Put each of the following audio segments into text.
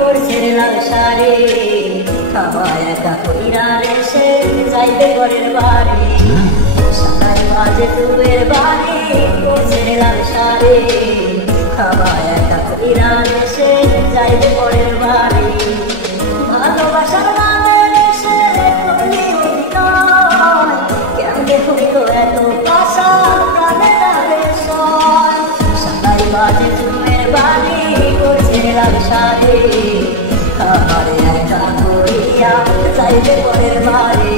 পড়ছে লাল শাড়ি খাওয়া একা কইরা রেসে যাইবে ঘরের বাড়ি সাদাই মাঝে তুবের বাড়ি পড়ছে লাল শাড়ি খাওয়া একা কইরা রেসে যাইবে ঘরের বাড়ি ভালোবাসার নামে রেসে করলি বিনয় কেমনে হইল এত পাশা প্রাণে ডালে সয় সাদাই মাঝে তুবের বাড়ি পড়ছে লাল শাড়ি খাবার একা কইরা যাইবে ঘরের বাড়ি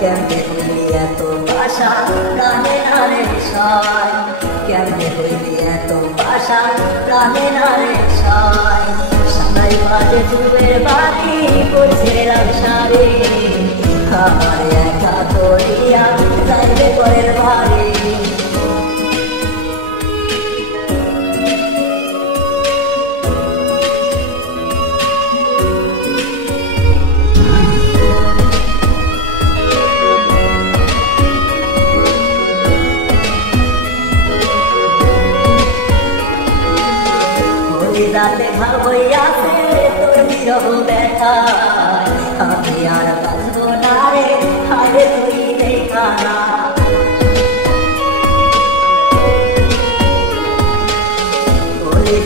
কেমনে হইলি এত পাশা প্রাণে নারে সয় কেমনে হইলি এত পাশা প্রাণে নারে সয় সাদাই মাঝে তুবের বাড়ি পড়ছে লাল শাড়ি খাবার একা করিয়া যাইবে ঘরের বাড়ি রাতে ভাব হইয়াছে তোর বিরহ ব্যথা আমি আর বাঁচবো না রে হারে তুই দেখা না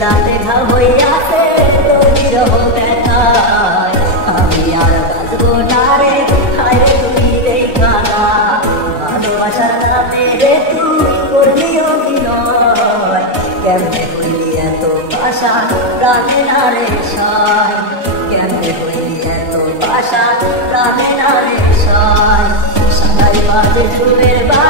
রাতে ভাব হইয়াছে তোর বিরহ ব্যথা আমি আর বাঁচবো না রে হারে তুই দেখা না ভালোবাসার নামে রে তুই করলি অভিনয় কেমনে হইলি এত পাশা প্রাণে নারে সয় কেমনে হইলি এত পাশা প্রাণে নারে সয় সাদাই মাঝে তুবের বাড়ি